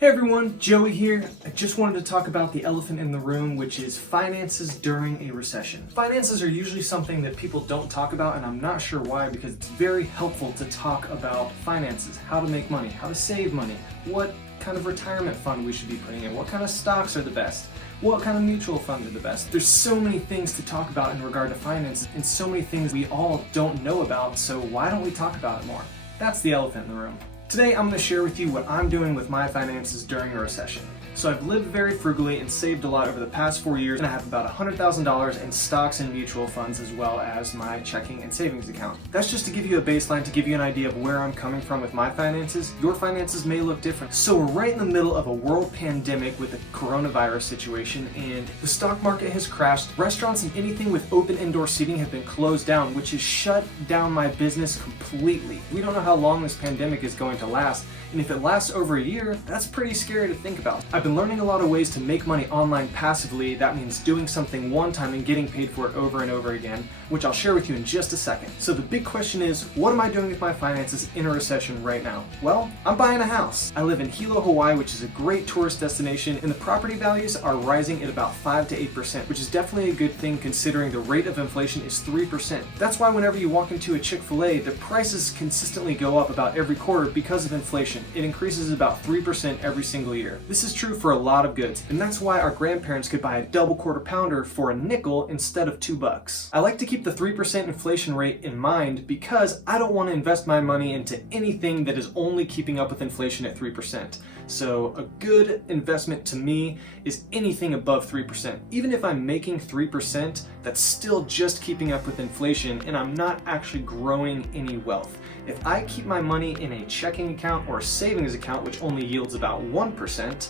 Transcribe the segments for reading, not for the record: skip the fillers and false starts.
Hey everyone, Joey here. I just wanted to talk about the elephant in the room, which is finances during a recession. Finances are usually something that people don't talk about, and I'm not sure why, because it's very helpful to talk about finances, how to make money, how to save money, what kind of retirement fund we should be putting in, what kind of stocks are the best, what kind of mutual fund are the best. There's so many things to talk about in regard to finances, and so many things we all don't know about, so why don't we talk about it more? That's the elephant in the room. Today I'm going to share with you what I'm doing with my finances during a recession. So I've lived very frugally and saved a lot over the past 4 years, and I have about $100,000 in stocks and mutual funds as well as my checking and savings account. That's just to give you a baseline, to give you an idea of where I'm coming from with my finances. Your finances may look different. So we're right in the middle of a world pandemic with the coronavirus situation, and the stock market has crashed. Restaurants and anything with open indoor seating have been closed down, which has shut down my business completely. We don't know how long this pandemic is going to last, and if it lasts over a year, that's pretty scary to think about. I've been learning a lot of ways to make money online passively. That means doing something one time and getting paid for it over and over again, which I'll share with you in just a second. So the big question is, what am I doing with my finances in a recession right now? Well, I'm buying a house. I live in Hilo, Hawaii, which is a great tourist destination, and the property values are rising at about 5 to 8%, which is definitely a good thing considering the rate of inflation is 3%. That's why whenever you walk into a Chick-fil-A, the prices consistently go up about every quarter because of inflation. It increases about 3% every single year. This is true for a lot of goods, and that's why our grandparents could buy a double quarter pounder for a nickel instead of $2. I like to keep the 3% inflation rate in mind because I don't want to invest my money into anything that is only keeping up with inflation at 3%. So a good investment to me is anything above 3%. Even if I'm making 3%, that's still just keeping up with inflation and I'm not actually growing any wealth. If I keep my money in a checking account or a savings account, which only yields about 1%,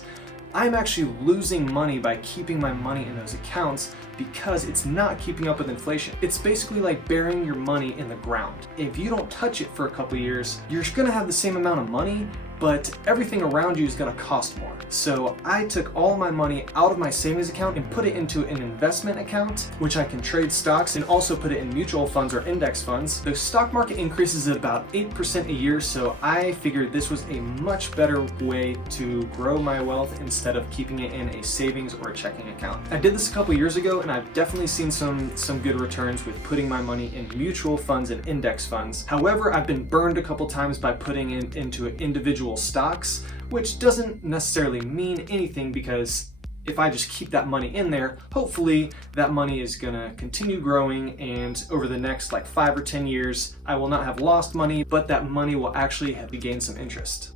I'm actually losing money by keeping my money in those accounts because it's not keeping up with inflation. It's basically like burying your money in the ground. If you don't touch it for a couple years, you're gonna have the same amount of money, but everything around you is gonna cost more. So I took all of my money out of my savings account and put it into an investment account, which I can trade stocks and also put it in mutual funds or index funds. The stock market increases at about 8% a year, so I figured this was a much better way to grow my wealth instead of keeping it in a savings or a checking account. I did this a couple years ago, and I've definitely seen some good returns with putting my money in mutual funds and index funds. However, I've been burned a couple times by putting it into individual stocks, which doesn't necessarily mean anything because if I just keep that money in there, hopefully that money is gonna continue growing, and over the next 5 or 10 years, I will not have lost money, but that money will actually have gained some interest.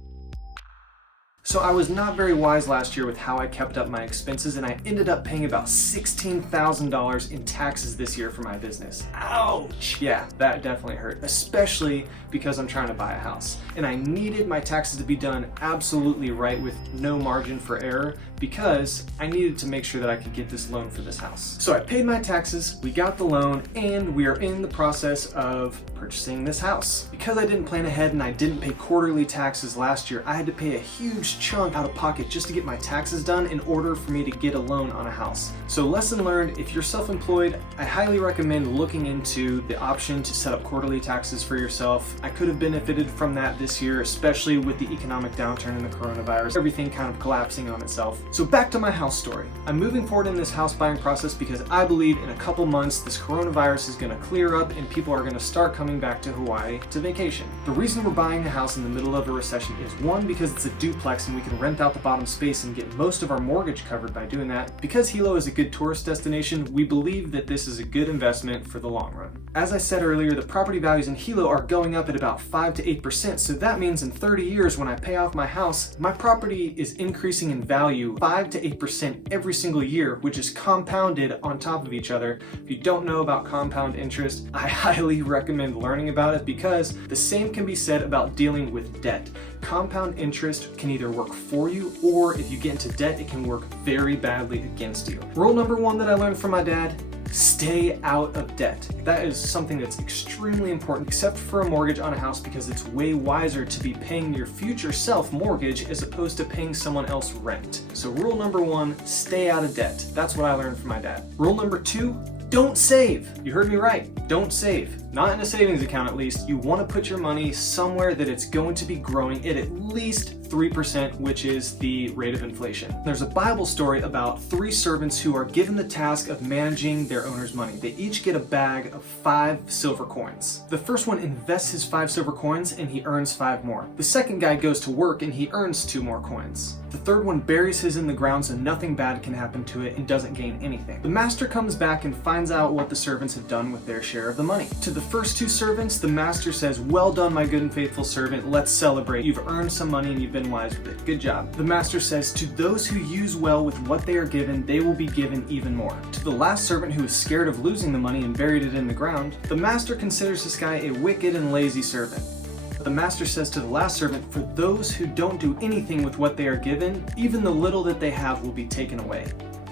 So I was not very wise last year with how I kept up my expenses, and I ended up paying about $16,000 in taxes this year for my business. Ouch! Yeah, that definitely hurt, especially because I'm trying to buy a house. And I needed my taxes to be done absolutely right with no margin for error because I needed to make sure that I could get this loan for this house. So I paid my taxes, we got the loan, and we are in the process of purchasing this house. Because I didn't plan ahead and I didn't pay quarterly taxes last year, I had to pay a huge chunk out of pocket just to get my taxes done in order for me to get a loan on a house. So lesson learned, if you're self-employed, I highly recommend looking into the option to set up quarterly taxes for yourself. I could have benefited from that this year, especially with the economic downturn and the coronavirus, everything kind of collapsing on itself. So back to my house story. I'm moving forward in this house buying process because I believe in a couple months this coronavirus is going to clear up and people are going to start coming back to Hawaii to vacation. The reason we're buying a house in the middle of a recession is one, because it's a duplex and we can rent out the bottom space and get most of our mortgage covered by doing that. Because Hilo is a good tourist destination, we believe that this is a good investment for the long run. As I said earlier, the property values in Hilo are going up at about 5 to 8%, so that means in 30 years when I pay off my house, my property is increasing in value 5 to 8% every single year, which is compounded on top of each other. If you don't know about compound interest, I highly recommend learning about it because the same can be said about dealing with debt. Compound interest can either work for you, or if you get into debt, it can work very badly against you. Rule number 1 that I learned from my dad: stay out of debt. That is something that's extremely important, except for a mortgage on a house, because it's way wiser to be paying your future self mortgage as opposed to paying someone else rent. So rule number 1, stay out of debt. That's what I learned from my dad. Rule number 2, don't save. You heard me right. Don't save. Not in a savings account, at least. You want to put your money somewhere that it's going to be growing at least 3%, which is the rate of inflation. There's a Bible story about 3 servants who are given the task of managing their owner's money. They each get a bag of 5 silver coins. The first one invests his 5 silver coins and he earns 5 more. The second guy goes to work and he earns 2 more coins. The third one buries his in the ground so nothing bad can happen to it and doesn't gain anything. The master comes back and finds out what the servants have done with their share of the money. To the first 2 servants, the master says, "Well done, my good and faithful servant. Let's celebrate. You've earned some money and you've been wise with it. Good job." The master says, "To those who use well with what they are given, they will be given even more." To the last servant, who is scared of losing the money and buried it in the ground, the master considers this guy a wicked and lazy servant. The master says to the last servant, "For those who don't do anything with what they are given, even the little that they have will be taken away."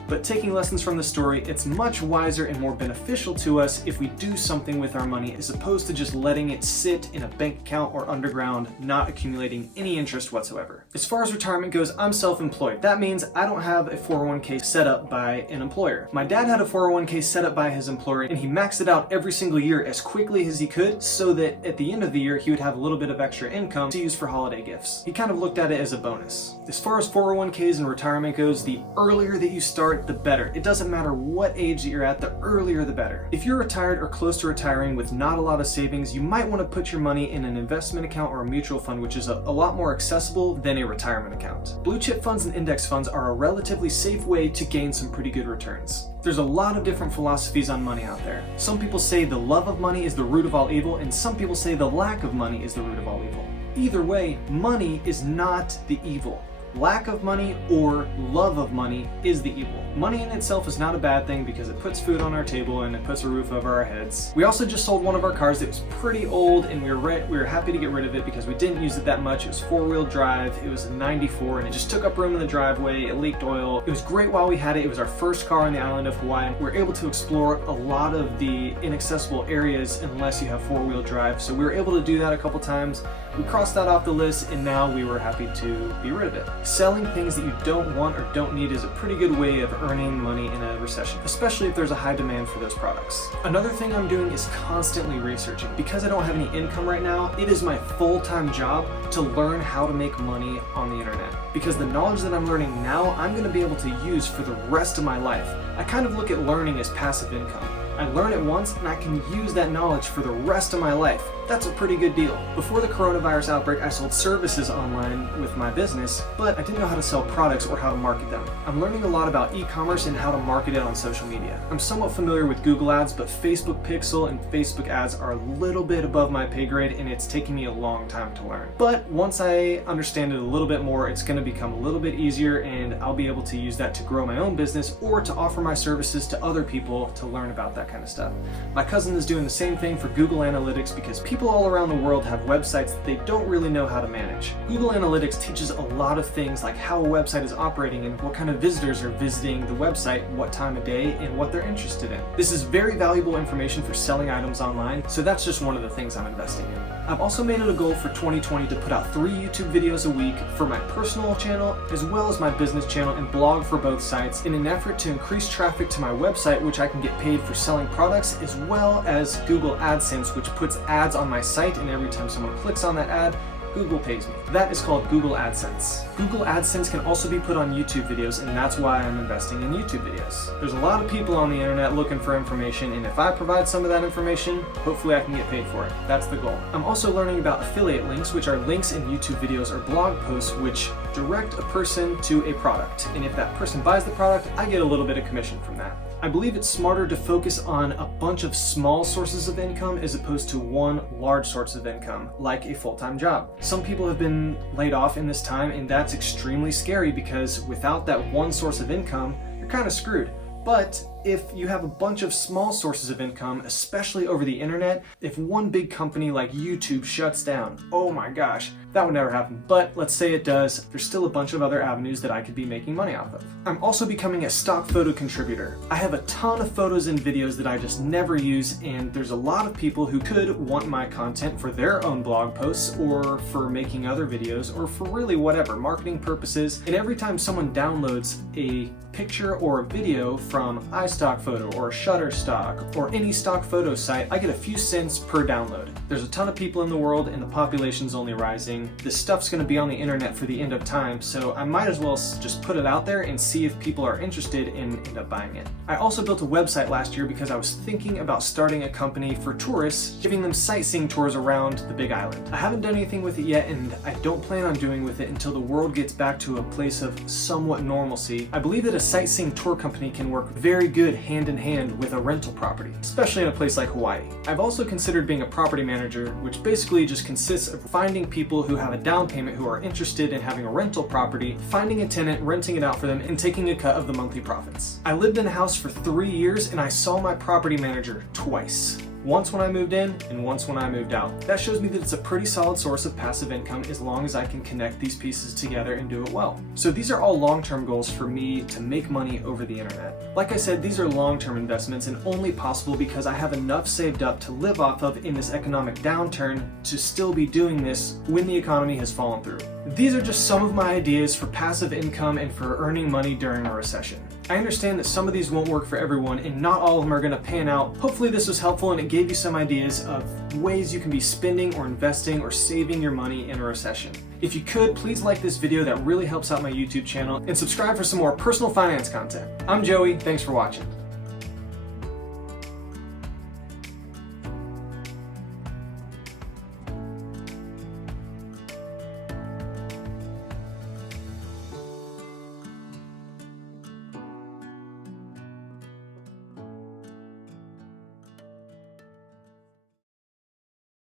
But taking lessons from the story, it's much wiser and more beneficial to us if we do something with our money as opposed to just letting it sit in a bank account or underground, not accumulating any interest whatsoever. As far as retirement goes, I'm self-employed. That means I don't have a 401k set up by an employer. My dad had a 401k set up by his employer and he maxed it out every single year as quickly as he could so that at the end of the year he would have a little bit of extra income to use for holiday gifts. He kind of looked at it as a bonus. As far as 401ks and retirement goes, the earlier that you start, the better. It doesn't matter what age that you're at, the earlier the better. If you're retired or close to retiring with not a lot of savings, you might want to put your money in an investment account or a mutual fund, which is a lot more accessible than a retirement account. Blue chip funds and index funds are a relatively safe way to gain some pretty good returns. There's a lot of different philosophies on money out there. Some people say the love of money is the root of all evil, and some people say the lack of money is the root of all evil. Either way, money is not the evil. Lack of money or love of money is the evil. Money in itself is not a bad thing because it puts food on our table and it puts a roof over our heads. We also just sold one of our cars that was pretty old and we were happy to get rid of it because we didn't use it that much. It was 4-wheel drive, it was a 94 and it just took up room in the driveway, it leaked oil. It was great while we had it. It was our first car on the island of Hawaii. We were able to explore a lot of the inaccessible areas unless you have 4-wheel drive. So we were able to do that a couple times. We crossed that off the list and now we were happy to be rid of it. Selling things that you don't want or don't need is a pretty good way of earning money in a recession, especially if there's a high demand for those products. Another thing I'm doing is constantly researching. Because I don't have any income right now, it is my full-time job to learn how to make money on the internet. Because the knowledge that I'm learning now, I'm going to be able to use for the rest of my life. I kind of look at learning as passive income. I learn it once and I can use that knowledge for the rest of my life. That's a pretty good deal. Before the coronavirus outbreak, I sold services online with my business, but I didn't know how to sell products or how to market them. I'm learning a lot about e-commerce and how to market it on social media. I'm somewhat familiar with Google Ads, but Facebook Pixel and Facebook ads are a little bit above my pay grade and it's taking me a long time to learn. But once I understand it a little bit more, it's going to become a little bit easier and I'll be able to use that to grow my own business or to offer my services to other people to learn about that kind of stuff. My cousin is doing the same thing for Google Analytics because people all around the world have websites that they don't really know how to manage. Google Analytics teaches a lot of things like how a website is operating and what kind of visitors are visiting the website, what time of day, and what they're interested in. This is very valuable information for selling items online, so that's just one of the things I'm investing in. I've also made it a goal for 2020 to put out 3 YouTube videos a week for my personal channel as well as my business channel and blog for both sites in an effort to increase traffic to my website, which I can get paid for selling products, as well as Google AdSense, which puts ads on my site, and every time someone clicks on that ad, Google pays me. That is called Google AdSense. Google AdSense can also be put on YouTube videos, and that's why I'm investing in YouTube videos. There's a lot of people on the internet looking for information, and if I provide some of that information, hopefully I can get paid for it. That's the goal. I'm also learning about affiliate links, which are links in YouTube videos or blog posts which direct a person to a product. And if that person buys the product, I get a little bit of commission from that. I believe it's smarter to focus on a bunch of small sources of income as opposed to one large source of income, like a full-time job. Some people have been laid off in this time, and that's extremely scary because without that one source of income, you're kind of screwed. But if you have a bunch of small sources of income, especially over the internet, if one big company like YouTube shuts down, oh my gosh, that would never happen. But let's say it does, there's still a bunch of other avenues that I could be making money off of. I'm also becoming a stock photo contributor. I have a ton of photos and videos that I just never use, and there's a lot of people who could want my content for their own blog posts or for making other videos or for really whatever, marketing purposes. And every time someone downloads a picture or a video from iStock Photo or Shutterstock or any stock photo site, I get a few cents per download. There's a ton of people in the world and the population's only rising, mean, this stuff's going to be on the internet for the end of time, so I might as well just put it out there and see if people are interested and end up buying it. I also built a website last year because I was thinking about starting a company for tourists, giving them sightseeing tours around the Big Island. I haven't done anything with it yet, and I don't plan on doing with it until the world gets back to a place of somewhat normalcy. I believe that a sightseeing tour company can work very good hand in hand with a rental property, especially in a place like Hawaii. I've also considered being a property manager, which basically just consists of finding people who have a down payment who are interested in having a rental property, finding a tenant, renting it out for them, and taking a cut of the monthly profits. I lived in a house for 3 years and I saw my property manager twice. Once when I moved in and once when I moved out. That shows me that it's a pretty solid source of passive income as long as I can connect these pieces together and do it well. So these are all long-term goals for me to make money over the internet. Like I said, these are long-term investments and only possible because I have enough saved up to live off of in this economic downturn to still be doing this when the economy has fallen through. These are just some of my ideas for passive income and for earning money during a recession. I understand that some of these won't work for everyone and not all of them are going to pan out. Hopefully this was helpful and it gave you some ideas of ways you can be spending or investing or saving your money in a recession. If you could, please like this video, that really helps out my YouTube channel, and subscribe for some more personal finance content. I'm Joey, thanks for watching.